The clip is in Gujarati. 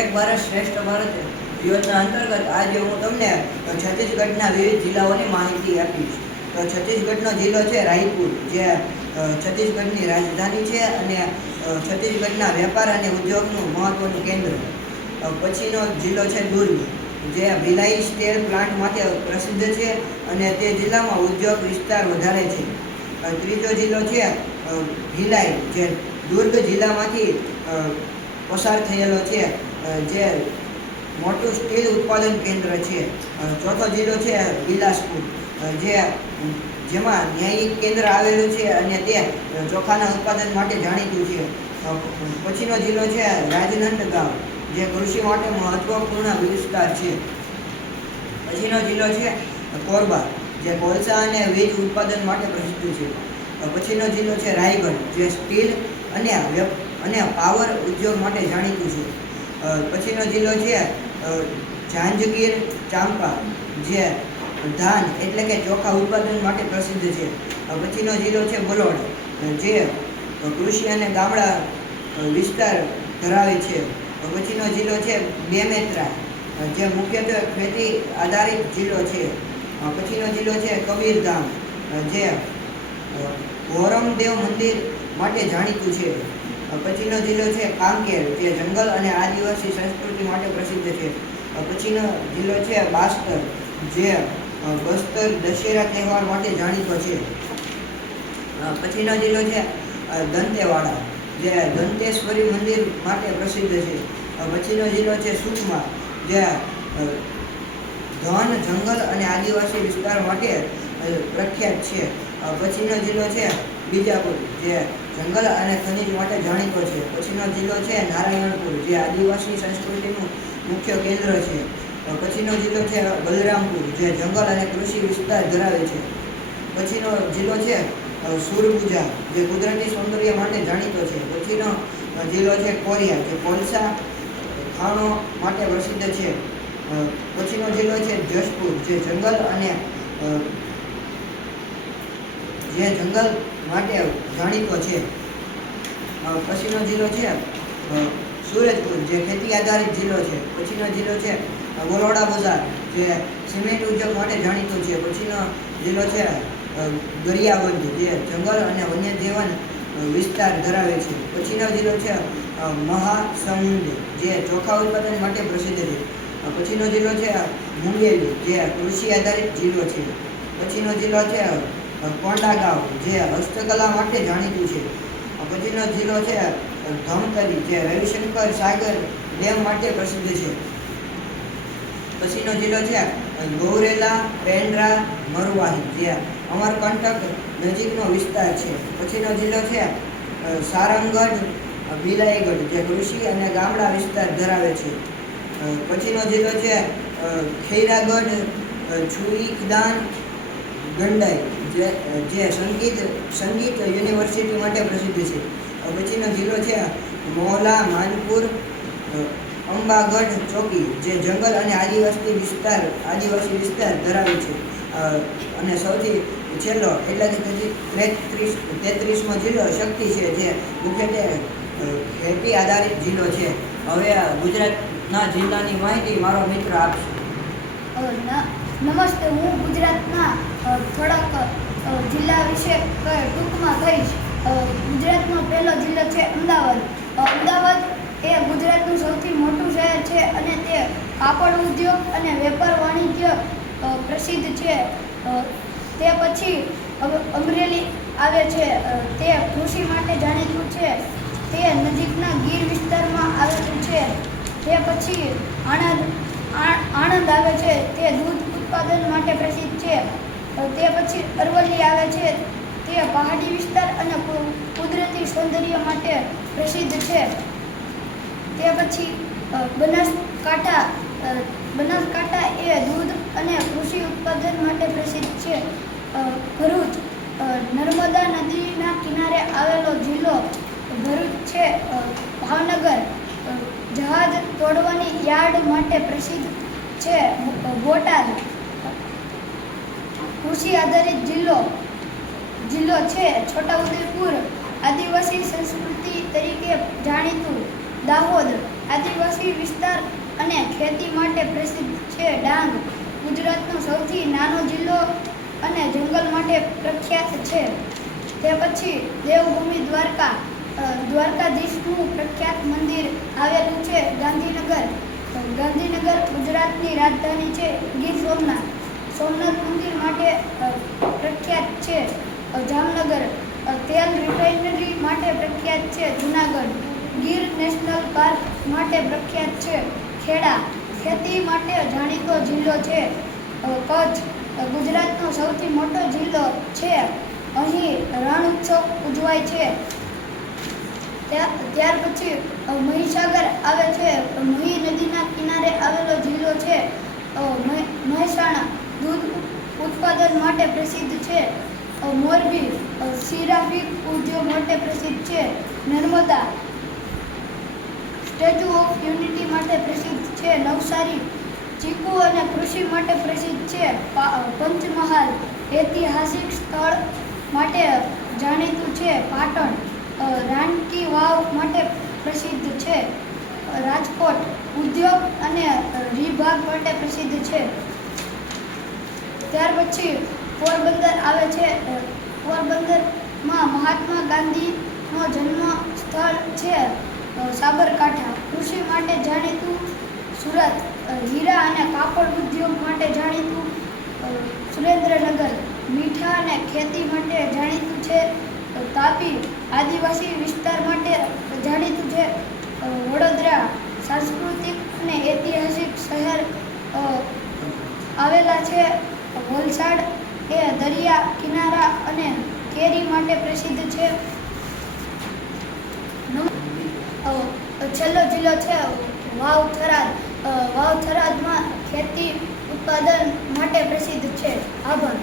એક ભારત શ્રેષ્ઠ ભારત યોજના અંતર્ગત આજે હું તમને છત્તીસગઢના વિવિધ જિલ્લાઓની માહિતી આપીશ. તો છત્તીસગઢનો જિલ્લો છે રાયપુર, જે છત્તીસગઢની રાજધાની છે અને છત્તીસગઢના વેપાર અને ઉદ્યોગનું મહત્વનું કેન્દ્ર. પછીનો જિલ્લો છે દુર્ગ, જે ભિલાઈ સ્ટીલ પ્લાન્ટ માટે પ્રસિદ્ધ છે અને તે જિલ્લામાં ઉદ્યોગ વિસ્તાર વધારે છે. ત્રીજો જિલ્લો છે ભિલાઈ, જે દુર્ગ જિલ્લામાંથી પસાર થયેલો છે, જે મોટું સ્ટીલ ઉત્પાદન કેન્દ્ર છે. ચોથો જિલ્લો છે બિલાસપુર, જેમાં ન્યાયિક કેન્દ્ર આવેલું છે અને તે ચોખાના ઉત્પાદન માટે જાણીતું છે. પછીનો જિલ્લો છે રાજનંદગાંવ, જે કૃષિ માટે મહત્વપૂર્ણ વિસ્તાર છે. પછીનો જિલ્લો છે કોરબા, જે કોલસા અને વીજ ઉત્પાદન માટે પ્રસિદ્ધ છે. પછીનો જિલ્લો છે રાયગઢ, જે સ્ટીલ અને પાવર ઉદ્યોગ માટે જાણીતું છે. પછીનો જિલ્લો છે જાંજગીર ચાંપા, જે ધાન એટલે કે ચોખા ઉત્પાદન માટે પ્રસિદ્ધ છે. પછીનો જિલ્લો છે બલોડ, જે કૃષિ અને ગામડા વિસ્તાર ધરાવે છે. પછીનો જિલ્લો છે બેમેત્રા, જે મુખ્યત્વે ખેતી આધારિત જિલ્લો છે. પછીનો જિલ્લો છે કબીરધામ, જે ગોરમદેવ મંદિર માટે જાણીતું છે. પછીનો જિલ્લો છે કાંકેર, જે જંગલ અને આદિવાસી સંસ્કૃતિ માટે પ્રસિદ્ધ છે. પછીનો જિલ્લો છે બાસ્તર, જે બસ્તર દશેરા તહેવાર માટે જાણીતો છે. પછીનો જિલ્લો છે દંતેવાડા, જે દંતેશ્વરી મંદિર માટે પ્રસિદ્ધ છે. પછીનો જિલ્લો છે સુકમા, જે ઘન જંગલ અને આદિવાસી વિસ્તાર માટે પ્રખ્યાત છે. પછીનો જિલ્લો છે બીજાપુર, જે જંગલ અને ખનિજ માટે જાણીતો છે. પછીનો જિલ્લો છે નારાયણપુર, જે આદિવાસી સંસ્કૃતિનું મુખ્ય કેન્દ્ર છે. પછીનો જિલ્લો છે બલરામપુર, જે જંગલ અને કૃષિ વિસ્તાર ધરાવે છે. પછીનો જિલ્લો છે સુરગુજા, જે કુદરતી સૌંદર્ય માટે જાણીતો છે. પછીનો જિલ્લો છે કોરિયા, જે કોલસા ખાણો માટે પ્રસિદ્ધ છે. પછીનો જિલ્લો છે જસપુર, જે જંગલ માટે જાણીતો છે. પછીનો જિલ્લો છે સુરજપુર, જે ખેતી આધારિત જિલ્લો છે. પછીનો જિલ્લો છે બરોડા બજાર, જે સિમેન્ટ ઉદ્યોગ માટે જાણીતો છે. પછીનો જિલ્લો છે દરિયાબંધ, જે જંગલ અને વન્યજીવન વિસ્તાર ધરાવે છે. પછીનો જિલ્લો છે મહાસમુંદ, જે ચોખા ઉત્પાદન માટે પ્રસિદ્ધ છે. પછીનો જિલ્લો છે મુંગેલી, જે કૃષિ આધારિત જિલ્લો છે. પછીનો જિલ્લો છે કોંડાગાંવ, જે હસ્તકલા માટે જાણીતું છે. પછીનો જિલ્લો છે ધમતરી, જે રવિશંકર સાગર ડેમ માટે પ્રસિદ્ધ છે. પછીનો જિલ્લો છે ગૌરેલા, પેન્ડ્રા, મરવાહી, જે અમરકંટક નજીકનો વિસ્તાર છે. પછીનો જિલ્લો છે સારંગઢ, ભિલાઈગઢ, જે કૃષિ અને ગામડા વિસ્તાર ધરાવે છે. પછીનો જિલ્લો છે ખૈરાગઢ, છુઈખદાન, ગંડાઈ, જે સંગીત યુનિવર્સિટી માટે પ્રસિદ્ધ છે. પછીનો જિલ્લો છે મોહલા, માનપુર, અંબાગઢ ચોકી, જે જંગલ અને આદિવાસી વિસ્તાર ધરાવે છે. અને સૌથી છેલ્લો એટલે કે 33મો જિલ્લો શક્તિ છે, જે મુખ્યત્વે ખેતી આધારિત જિલ્લો છે. હવે ગુજરાતના જિલ્લાની માહિતી મારો મિત્ર આપશે. નમસ્તે, હું ગુજરાતના થોડાક જિલ્લા વિશે ટૂંકમાં કહીશ. ગુજરાતનો પહેલો જિલ્લો છે અમદાવાદ. અમદાવાદ એ ગુજરાતનું સૌથી મોટું શહેર છે અને તે કાપડ ઉદ્યોગ અને વેપાર વાણિજ્ય પ્રસિદ્ધ છે. તે પછી અમરેલી આવે છે, તે કૃષિ માટે જાણીતું છે. તે નજીકના ગીર વિસ્તારમાં આવેલું છે. તે પછી આણંદ આવે છે, તે દૂધ ઉત્પાદન માટે પ્રસિદ્ધ છે. તે પછી અરવલ્લી આવે છે, તે પહાડી વિસ્તાર અને કુદરતી સૌંદર્ય માટે પ્રસિદ્ધ છે. તે પછી બનાસકાંઠા એ દૂધ અને કૃષિ ઉત્પાદન માટે પ્રસિદ્ધ છે. ભરૂચ નર્મદા નદીના કિનારે આવેલો જિલ્લો ભરૂચ છે. ભાવનગર જહાજ તોડવાની યાર્ડ માટે પ્રસિદ્ધ છે. બોટાદ કૃષિ આધારિત જિલ્લો છે. છોટાઉદેપુર આદિવાસી સંસ્કૃતિ તરીકે જાણીતું. દાહોદ આદિવાસી વિસ્તાર અને ખેતી માટે પ્રસિદ્ધ છે. ડાંગ ગુજરાતનો સૌથી નાનો જિલ્લો અને જંગલ માટે પ્રખ્યાત છે. તે પછી દેવભૂમિ દ્વારકા, દ્વારકાધીશનું પ્રખ્યાત મંદિર આવેલું છે. ગાંધીનગર ગુજરાતની રાજધાની છે. ગીર સોમનાથ મંદિર માટે પ્રખ્યાત છે. જામનગર તેલ રિફાઇનરી માટે પ્રખ્યાત છે. જૂનાગઢ ગીર નેશનલ પાર્ક માટે પ્રખ્યાત છે. ખેડા ખેતી માટે જાણીતો જિલ્લો છે. કચ્છ ગુજરાતનો સૌથી મોટો જિલ્લો છે. અહીં રણ ઉત્સવ ઉજવાય છે. ત્યાર પછી મહીસાગર આવે છે. મહી નદીના કિનારે આવેલો જિલ્લો છે. મહેસાણા દૂધ ઉત્પાદન માટે પ્રસિદ્ધ છે. મોરબી સિરામિક ઉદ્યોગ માટે પ્રસિદ્ધ છે. નર્મદા સ્ટેચ્યુ ઓફ યુનિટી માટે પ્રસિદ્ધ છે. નવસારી ચીકુ અને કૃષિ માટે પ્રસિદ્ધ છે. પંચમહાલ ઐતિહાસિક સ્થળ માટે જાણીતું છે. પાટણ રાણકી વાવ માટે પ્રસિદ્ધ છે. રાજકોટ ઉદ્યોગ અને વિભાગ માટે પ્રસિદ્ધ છે. ત્યાર પછી પોરબંદર આવે છે. પોરબંદરમાં મહાત્મા ગાંધીનો જન્મ સ્થળ છે. સાબરકાંઠા કૃષિ માટે જાણીતું. સુરત હીરા અને કાપડ ઉદ્યોગ માટે જાણીતું. સુરેન્દ્રનગર મીઠા અને ખેતી માટે જાણીતું છે. તાપી આદિવાસી વિસ્તાર માટે જાણીતું છે. વડોદરા સાંસ્કૃતિક અને ઐતિહાસિક શહેર આવેલા છે. વલસાડ એ દરિયા કિનારા અને કેરી માટે પ્રસિદ્ધ છે. છેલ્લો જિલ્લો છે વાવ-થરાદ. વાવ-થરાદમાં ખેતી ઉત્પાદન માટે પ્રસિદ્ધ છે. આભાર.